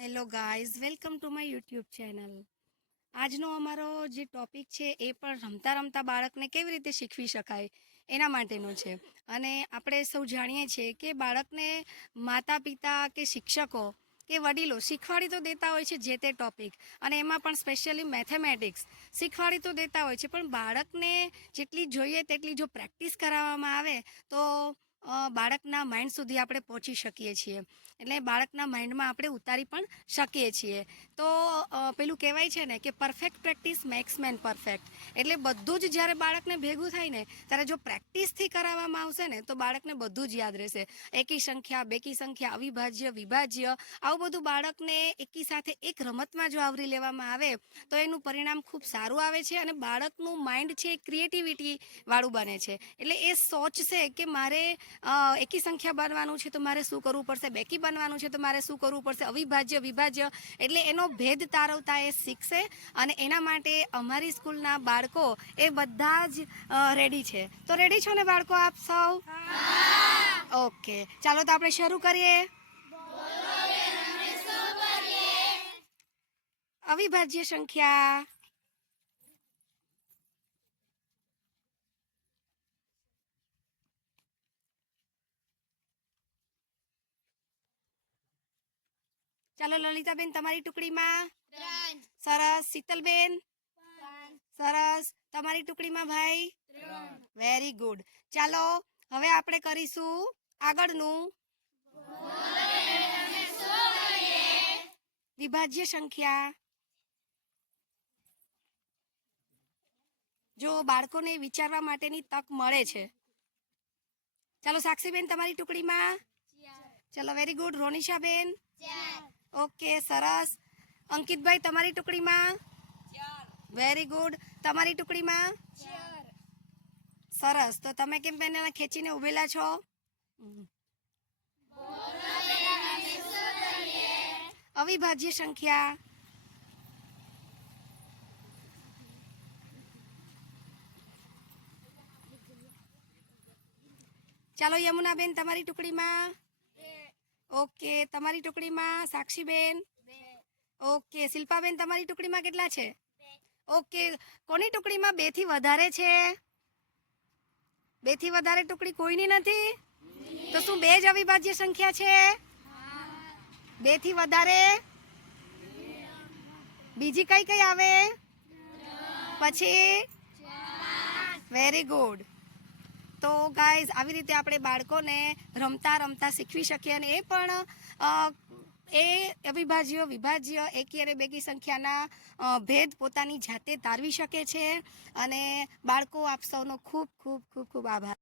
Hello guys, welcome to my YouTube channel. આજનો અમારો જે ટોપિક છે એ પણ રમતા રમતા બાળકને કેવી રીતે શીખવી શકાય એના માટેનો છે. અને આપણે સૌ જાણીએ છીએ કે બાળકને માતા પિતા કે શિક્ષકો કે વડીલો શીખવાડી તો દેતા હોય છે જે તે ટોપિક, અને એમાં પણ સ્પેશિયલી મેથેમેટિક્સ શીખવાડી તો દેતા હોય છે, પણ બાળકને જેટલી જોઈએ તેટલી જો પ્રેક્ટિસ કરાવવામાં આવે તો બાળકના માઇન્ડ સુધી આપણે પહોંચી શકીએ છીએ. એટલે બાળકના માઇન્ડમાં આપણે ઉતારી પણ શકીએ છીએ. તો પેલું કહેવાય છે ને કે perfect practice max main perfect. એટલે બધું જ જ્યારે બાળકને ભેગું થાય ને ત્યારે જો પ્રેક્ટિસથી કરાવવામાં આવશે ને તો બાળકને બધું જ યાદ રહેશે. એકી સંખ્યા, બેકી સંખ્યા, અવિભાજ્ય, વિભાજ્ય, આવું બધું બાળકને એકી સાથે એક રમતમાં જો આવરી લેવામાં આવે તો એનું પરિણામ ખૂબ સારું આવે છે, અને બાળકનું માઇન્ડ છે એ ક્રિએટિવિટી વાળું બને છે. એટલે એ સોચશે કે મારે એકી સંખ્યા બનવાનું છે તો મારે શું કરવું પડશે, બેકી બનવાનું છે તો મારે શું કરવું પડશે, અવિભાજ્ય, વિભાજ્ય, એટલે એનો ભેદ તારવતા એ શીખશે. અને એના માટે અમારી સ્કૂલના બાળકો એ બધા જ રેડી છે. તો રેડી છો ને બાળકો આપ સૌ? ઓકે, ચાલો તો આપણે શરૂ કરીએ. અવિભાજ્ય સંખ્યા. ચાલો લલિતાબેન, તમારી ટુકડીમાં. સરસ. શીતલબેન. સરસ. તમારી ટુકડીમાં ભાઈ. Very good. ચાલો હવે આપણે કરીશું આગળનું વિભાજ્ય સંખ્યા. જો બાળકોને વિચારવા માટેની તક મળે છે. ચાલો સાક્ષીબેન, તમારી ટુકડીમાં. ચલો વેરી ગુડ. રોનિશાબેન. ઓકે, સરસ. અંકિતભાઈ, તમારી ટુકડીમાં. Very good. તમારી ટુકડીમાં. સરસ. તો તમે કેમ પેનને ખેંચીને ઉભેલા છો? અવિભાજ્ય સંખ્યા. ચાલો યમુનાબેન, તમારી ટુકડીમાં. ઓકે, તમારી ટુકડીમાં. સાક્ષીબેન. ઓકે, શિલ્પાબેન, તમારી ટુકડીમાં કેટલા છે? ઓકે, કોની ટુકડીમાં 2 થી વધારે છે? 2 થી વધારે ટુકડી કોઈની નથી? તો શું 2 જ અવિભાજ્ય સંખ્યા છે? 2 થી વધારે બીજી કઈ કઈ આવે? પછી વેરી ગુડ. તો ગાઈઝ, આવી રીતે આપણે બાળકોને રમતા રમતા શીખવી શકીએ, અને એ પણ એ અવિભાજ્ય, વિભાજ્ય, એકી અને બેકી સંખ્યાના ભેદ પોતાની જાતે તારવી શકે છે. અને બાળકો આપ સૌનો ખૂબ ખૂબ ખૂબ ખૂબ આભાર.